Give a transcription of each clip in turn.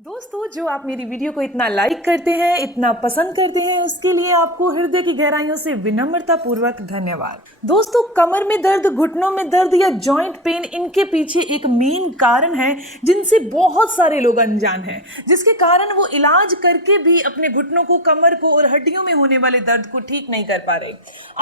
दोस्तों, जो आप मेरी वीडियो को इतना लाइक करते हैं, इतना पसंद करते हैं, उसके लिए आपको हृदय की गहराइयों से विनम्रता पूर्वक धन्यवाद। दोस्तों, कमर में दर्द, घुटनों में दर्द या जॉइंट पेन, इनके पीछे एक मेन कारण है जिनसे बहुत सारे लोग अनजान हैं, जिसके कारण वो इलाज करके भी अपने घुटनों को, कमर को और हड्डियों में होने वाले दर्द को ठीक नहीं कर पा रहे।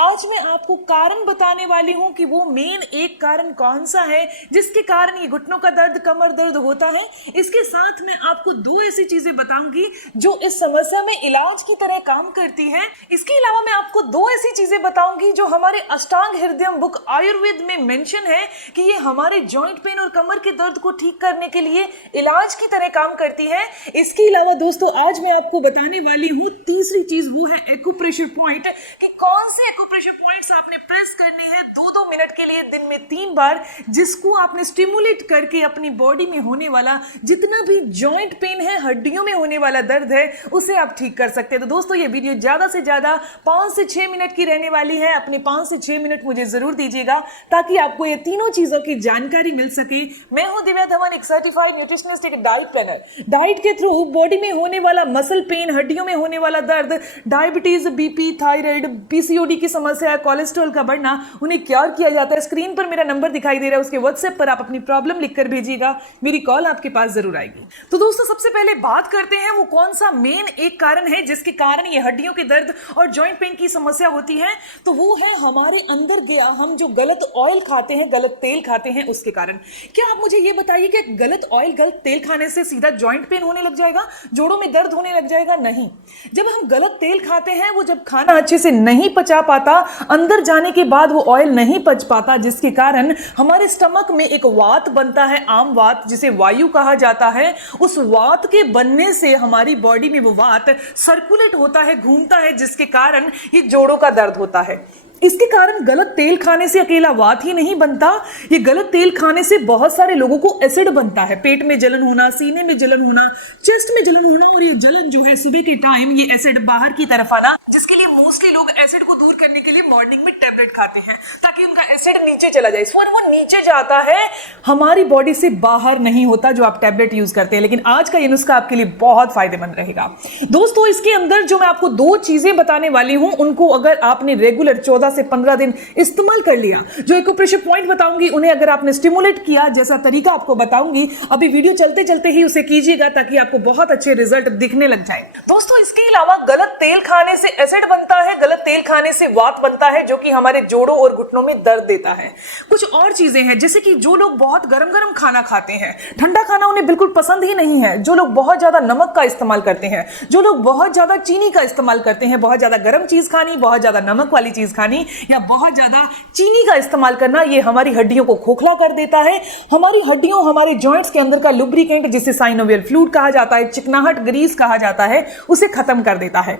आज मैं आपको कारण बताने वाली हूँ कि वो मेन एक कारण कौन सा है जिसके कारण ये घुटनों का दर्द, कमर दर्द होता है। इसके साथ में आपको दो ऐसी चीजें बताऊंगी जो इस समस्या में इलाज की तरह काम करती हैं। इसके अलावा मैं आपको दो ऐसी चीजें बताऊंगी जो हमारे अष्टांग हृदयम बुक आयुर्वेद में मेंशन है कि ये हमारे जॉइंट पेन और कमर के दर्द को ठीक करने के लिए इलाज की तरह काम करती है। इसके अलावा दोस्तों, आज मैं आपको बताने वाली हूँ तीसरी चीज, वो है एक्यूप्रेशर पॉइंट, कि कौन से एक्यूप्रेशर पॉइंट्स आपने प्रेस करने हैं 2-2 मिनट के लिए दिन में 3 बार, जिसको आपने स्टिमुलेट करके अपनी बॉडी में होने वाला जितना भी जॉइंट पेन है, हड्डियों में होने वाला दर्द है, उसे आप ठीक कर सकते हैं। तो दोस्तों, ये वीडियो ज्यादा से ज्यादा 5 से 6 मिनट की रहने वाली है। अपने 5 से 6 मिनट मुझे जरूर दीजिएगा ताकि आपको ये तीनों चीजों की जानकारी मिल सके। मैं हूं दिव्या धवन, एक सर्टिफाइड न्यूट्रिशनिस्ट, एक डाइट प्लानर। डाइट के थ्रू बॉडी में होने वाला मसल पेन, हड्डियों में होने वाला दर्द, डायबिटीज, बीपी, थायराइड, पीसीओडी की समस्या, कोलेस्ट्रॉल का बढ़ना, उन्हें क्योर किया जाता है। स्क्रीन पर मेरा नंबर दिखाई दे रहा है, उसके व्हाट्सएप पर आप अपनी प्रॉब्लम लिखकर भेजिएगा, मेरी कॉल आपके पास जरूर आएगी। तो दोस्तों, सबसे पहले बात करते हैं वो कौन सा मेन एक कारण है जिसके कारण ये हड्डियों के दर्द और जॉइंट पेन की समस्या होती है। तो वो है हमारे अंदर गया, हम जो गलत ऑयल खाते हैं, गलत तेल खाते हैं, उसके कारण। क्या आप मुझे ये बताइए कि गलत ऑयल, गलत तेल खाने से सीधा जॉइंट पेन होने लग जाएगा, जोड़ों में दर्द होने लग जाएगा? नहीं। जब हम गलत तेल खाते हैं, वो जब खाना अच्छे से नहीं पचा पाता, अंदर जाने के बाद वो ऑयल नहीं पच पाता, जिसके कारण हमारे स्टमक में एक वात बनता है, आम वात, जिसे वायु कहा जाता है। उस वात के बनने से हमारी बॉडी में वो वात सर्कुलेट होता है, घूमता है, जिसके कारण ये जोड़ों का दर्द होता है। इसके कारण गलत तेल खाने से अकेला वात ही नहीं बनता, ये गलत तेल खाने से बहुत सारे लोगों को एसिड बनता है। पेट में जलन होना, सीने में जलन होना, चेस्ट में जलन होना, और ये जलन जो है सुबह के टाइम ये एसिड बाहर की तरफ आना, जिसके लिए मोस्टली लोग एसिड को दूर करने के लिए मॉर्निंग में टेबलेट खाते हैं ताकि उनका एसिड नीचे चला जाए। और वो नीचे जाता है, हमारी बॉडी से बाहर नहीं होता जो आप टेबलेट यूज करते हैं। लेकिन आज का ये नुस्खा आपके लिए बहुत फायदेमंद रहेगा। दोस्तों, इसके अंदर जो मैं आपको दो चीजें बताने वाली हूं, उनको अगर आपने रेगुलर 14 से 15 दिन इस्तेमाल कर लिया, जो एक्यूप्रेशर पॉइंट बताऊंगी उन्हें अगर आपने स्टिमुलेट किया, जैसा तरीका आपको बताऊंगी, अभी वीडियो चलते चलते ही उसे कीजिएगा ताकि आपको बहुत अच्छे रिजल्ट दिखने लग जाए। दोस्तों, इसके अलावा गलत तेल खाने से एसिड बनता है, गलत तेल खाने से वात बनता है, जो कि हमारे जोड़ों और घुटनों में दर्द देता है। कुछ और चीजें हैं, जैसे कि जो लोग बहुत गरम गरम खाना खाते हैं, ठंडा खाना उन्हें बिल्कुल पसंद ही नहीं है, जो लोग बहुत ज्यादा नमक का इस्तेमाल करते हैं, जो लोग बहुत ज्यादा चीनी का इस्तेमाल करते हैं, बहुत ज्यादा गर्म चीज खानी, बहुत ज्यादा नमक वाली चीज खानी, या बहुत ज्यादा चीनी का इस्तेमाल करना, ये हमारी हड्डियों को खोखला कर देता है। हमारी हड्डियों, हमारे जॉइंट्स के अंदर का लुब्रिकेंट, जिसे साइनोवियल फ्लूइड कहा जाता है, चिकनाहट, ग्रीस कहा जाता है, उसे खत्म कर देता है।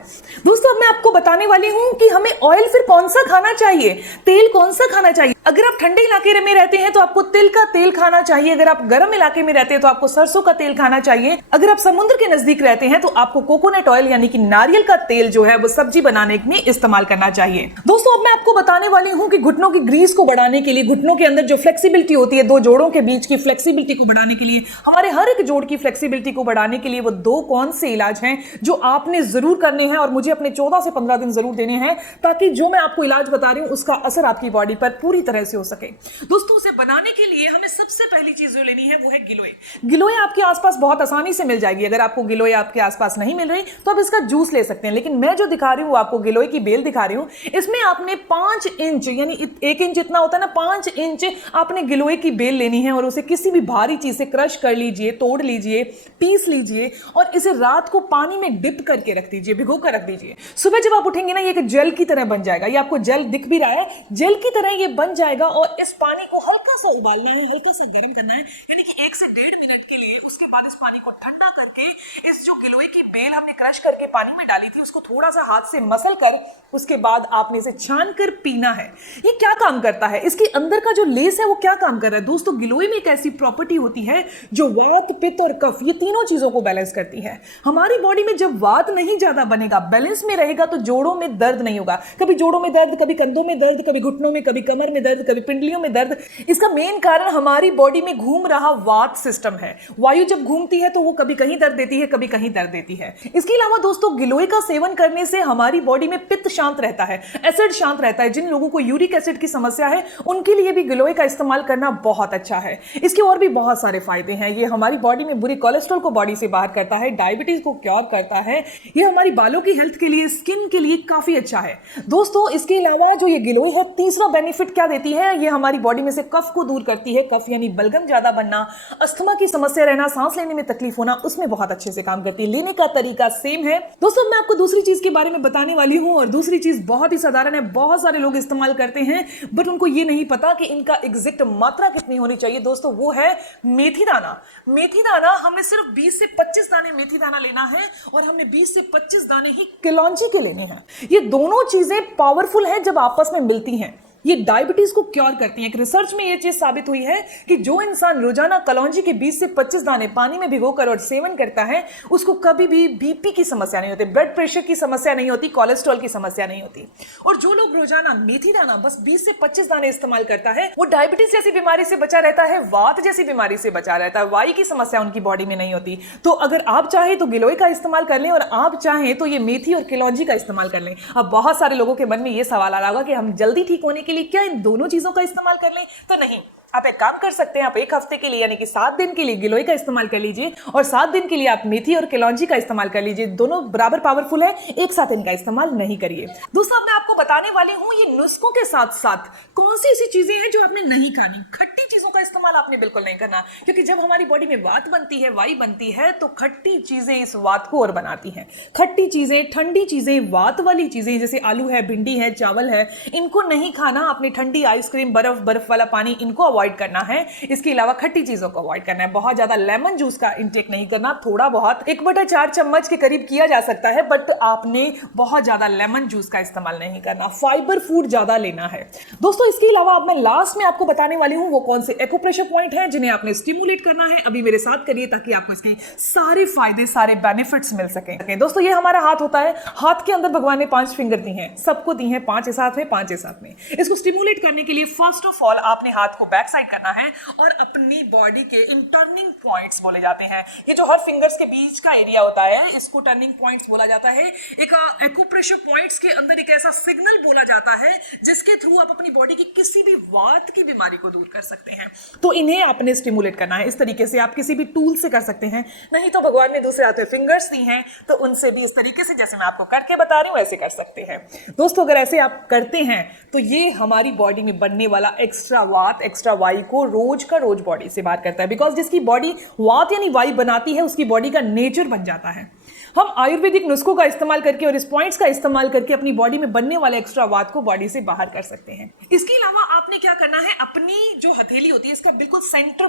दोस्तों, अब मैं आपको बताने वाली हूं कि हमें ऑयल फिर कौन सा खाना चाहिए, तेल कौन सा खाना चाहिए। अगर आप ठंडे इलाके में रहते हैं तो आपको तिल का तेल खाना चाहिए, अगर आप गर्म इलाके में रहते हैं तो आपको सरसों का तेल खाना चाहिए, अगर आप समुद्र के नजदीक रहते हैं तो आपको कोकोनट ऑयल यानी कि नारियल का तेल जो है वो सब्जी बनाने में इस्तेमाल करना चाहिए। दोस्तों, अब मैं आपको बताने वाली हूं कि घुटनों की ग्रीस को बढ़ाने के लिए, घुटनों के अंदर जो फ्लेक्सिबिलिटी होती है, दो जोड़ों के बीच की फ्लेक्सिबिलिटी को बढ़ाने के लिए, हमारे हर एक जोड़ की फ्लेक्सिबिलिटी को बढ़ाने के लिए वो दो कौन से इलाज हैं जो आपने जरूर करने हैं और मुझे अपने 14 से 15 दिन जरूर देने हैं, ताकि जो मैं आपको इलाज बता रही हूं उसका असर आपकी बॉडी पर पूरी तरह से हो सके। दोस्तों, उसे बनाने के लिए हमें सबसे पहली चीज जो लेनी है वो है गिलोय। गिलोय आपके आसपास बहुत आसानी से मिल जाएगी। अगर आपको गिलोय आपके आसपास नहीं मिल रही तो आप इसका जूस ले सकते हैं, लेकिन मैं जो दिखा रही हूं आपको गिलोय की बेल दिखा रही हूं, इसमें आपने 5 इंच यानी 1 इंच इतना होता है ना, 5 इंच आपने गिलोय की बेल लेनी है और उसे किसी भी भारी चीज से क्रश कर लीजिए, तोड़ लीजिए, पीस लीजिए और इसे रात को पानी में डिप करके रख दीजिए, भिगो कर रख दीजिए। सुबह जब आप उठेंगे ना, ये एक जेल की तरह बन जाएगा। ये आपको जेल दिख भी रहा है, जेल की तरह ये बन जाएगा। और इस पानी को हल्का सा उबालना है, हल्का सा गर्म करना है, यानी कि 1 से 1.5 मिनट के लिए। उसके बाद इस पानी को ठंडा करके इस जो गिलोय की बेल हमने क्रश करके पानी में डाली थी, उसको थोड़ा सा हाथ से मसल कर उसके बाद आपने इसे छान कर पीना है। ये क्या काम करता है, इसके अंदर का जो लेस है वो क्या काम कर रहा है? दोस्तों, गिलोय में एक ऐसी प्रॉपर्टी होती है जो वात, पित्त और कफ, ये तीनों चीजों को बैलेंस करती है। हमारी बॉडी में जब वात नहीं ज्यादा बनेगा, बैलेंस में रहेगा, तो जोड़ों में दर्द नहीं होगा। कभी जोड़ों में दर्द, कभी कंधों में दर्द, कभी घुटनों में, कभी कमर में दर्द, कभी पिंडलियों में दर्द। इसका मेन कारण हमारी बॉडी में घूम रहा वात सिस्टम है। वायु जब घूमती है तो वो कभी कहीं दर्द देती है, कभी कहीं दर्द देती है। इसके अलावा दोस्तों गिलोय का सेवन करने से हमारी बॉडी में पित्त शांत रहता है, एसिड शांत रहता है। जिन लोगों को यूरिक एसिड की समस्या है उनके लिए भी गिलोय का इस्तेमाल करना बहुत अच्छा है। इसके और भी बहुत सारे फायदे हैं। ये हमारी बॉडी में बुरी कोलेस्ट्रॉल को बॉडी से बाहर करता है, डायबिटीज को क्योर करता है। ये हमारी बालों की हेल्थ के लिए, स्किन के लिए काफी अच्छा है दोस्तों। इसके अलावा जो ये गिलोय है, तीसरा बेनिफिट क्या देती है, ये हमारी बॉडी में से कफ को दूर करती है। कफ यानी बलगम ज्यादा बनना, अस्थमा की समस्या रहना, सांस लेने में तकलीफ होना, उसमें बहुत अच्छे से काम करती है। लेने का तरीका सेम है दोस्तों। मैं आपको दूसरी चीज के बारे में बताने वाली हूं, और दूसरी चीज बहुत ही साधारण है, बहुत सारे लोग इस्तेमाल करते हैं बट उनको ये नहीं पता कि इनका एग्जैक्ट मात्रा कितनी होनी चाहिए दोस्तों। वो है मेथी दाना। मेथी दाना हमने सिर्फ 20 से 25 दाने मेथी दाना लेना है, और हमने 20 से 25 दाने ही कलौंजी के लेने हैं। ये दोनों चीजें पावरफुल हैं जब आपस में मिलती हैं। ये डायबिटीज को क्योर करती हैं। एक रिसर्च में ये चीज साबित हुई है कि जो इंसान रोजाना कलौंजी के 20 से 25 दाने पानी में भिगोकर और सेवन करता है, उसको कभी भी बीपी की समस्या नहीं होती, ब्लड प्रेशर की समस्या नहीं होती, कोलेस्ट्रॉल की समस्या नहीं होती। और जो लोग रोजाना मेथी दाना बस 20 से 25 दाने इस्तेमाल करता है, वो डायबिटीज जैसी बीमारी से बचा रहता है, वात जैसी बीमारी से बचा रहता है, वायु की समस्या उनकी बॉडी में नहीं होती। तो अगर आप चाहे तो गिलोय का इस्तेमाल कर लें, और आप चाहें तो ये मेथी और कलौंजी का इस्तेमाल कर लें। अब बहुत सारे लोगों के मन में ये सवाल आ रहा होगा कि हम जल्दी ठीक होने के लिए क्या इन दोनों चीजों का इस्तेमाल कर लें? तो नहीं, आप एक काम कर सकते हैं। आप एक हफ्ते के लिए यानी कि 7 दिन के लिए गिलोय का इस्तेमाल कर लीजिए, और 7 दिन के लिए आप मेथी और कलौंजी का इस्तेमाल कर लीजिए। दोनों बराबर पावरफुल है, एक साथ इनका इस्तेमाल नहीं करिए दोस्तों। मैं आपको बताने वाली हूं ये नुस्खों के साथ साथ कौन सी ऐसी चीजें हैं जो आपने नहीं खानी। खट्टी चीजों का इस्तेमाल आपने बिल्कुल नहीं करना, क्योंकि जब हमारी बॉडी में वात बनती है, वायु बनती है, तो खट्टी चीजें इस वात को और बनाती हैं। खट्टी चीजें, ठंडी चीजें, वात वाली चीजें जैसे आलू है, भिंडी है, चावल है, इनको नहीं खाना। अपनी ठंडी आइसक्रीम, बर्फ वाला पानी, इनको अवॉइड करना है। इसके अलावा खट्टी चीजों को अवॉइड करना है। बहुत ज्यादा लेमन जूस का इंटेक नहीं करना, थोड़ा बहुत 1/4 चम्मच के करीब किया जा सकता है, बट आपने बहुत ज्यादा लेमन जूस का इस्तेमाल नहीं करना। फाइबर फूड ज्यादा लेना है दोस्तों। इसके अलावा अब मैं लास्ट में आपको बताने वाली हूं वो कौन से एक्यूप्रेशर पॉइंट हैं जिन्हें आपने स्टिमुलेट करना है। अभी मेरे साथ करिए ताकि आपको इसके सारे फायदे, सारे बेनिफिट्स मिल सके दोस्तों। ये हमारा हाथ होता है, हाथ के अंदर भगवान ने 5 फिंगर दी हैं, सबको दी हैं 5 साथ में, 5 साथ में। इसको स्टिमुलेट करने के लिए फर्स्ट ऑफ ऑल आपने हाथ को बैक साइड करना है, और अपनी बॉडी के इन टर्निंग पॉइंट्स बोले जाते हैं। ये जो हर फिंगर्स के बीच का एरिया होता है, इसको टर्निंग पॉइंट्स बोला जाता है। एक एक्यूप्रेशर पॉइंट्स के अंदर एक ऐसा सिग्नल बोला जाता है जिसके थ्रू आप अपनी बॉडी की किसी भी वात की बीमारी को दूर कर सकते हैं। तो इन्हें आपने स्टिमुलेट करना है। इस तरीके से आप किसी भी टूल से कर सकते हैं, नहीं तो भगवान ने दूसरे हाथ में फिंगर्स दी हैं, तो उनसे भी इस तरीके से जैसे मैं आपको करके बता रही हूं ऐसे कर सकते हैं दोस्तों। अगर ऐसे आप करते हैं तो ये हमारी बॉडी में बनने वाला एक्स्ट्रा वात, एक्स्ट्रा वायु को रोज का रोज बॉडी से बाहर करता है। बिकॉज जिसकी बॉडी वात यानी वायु बनाती है, उसकी बॉडी का नेचर बन जाता है। हम आयुर्वेदिक नुस्खों का इस्तेमाल करके और इस पॉइंट्स का इस्तेमाल करके अपनी बॉडी में बनने वाले एक्स्ट्रा वात को बॉडी से बाहर कर सकते हैं। इसके अलावा आपने क्या करना है, अपनी जो हथेली होती है इसका बिल्कुल सेंटर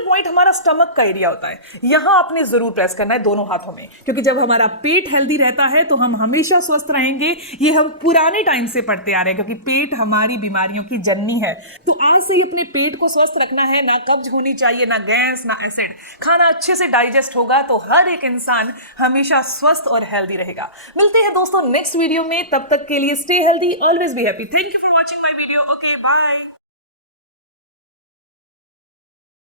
पॉइंट हमारा स्टमक का एरिया होता है, यहां आपने जरूर प्रेस करना है दोनों हाथों में, क्योंकि जब हमारा पेट हेल्दी रहता है तो हम हमेशा स्वस्थ रहेंगे। ये हम पुराने टाइम से पढ़ते आ रहे हैं, क्योंकि पेट हमारी बीमारियों की जननी है। तो आज से ही अपने पेट को स्वस्थ रखना है। ना कब्ज होनी चाहिए, ना गैस, ना एसिड। खाना अच्छे से डाइजेस्ट होगा तो हर एक इंसान हमेशा स्वस्थ और हेल्दी रहेगा। मिलते हैं दोस्तों नेक्स्ट वीडियो में, तब तक के लिए stay healthy, always be happy. Thank you for watching.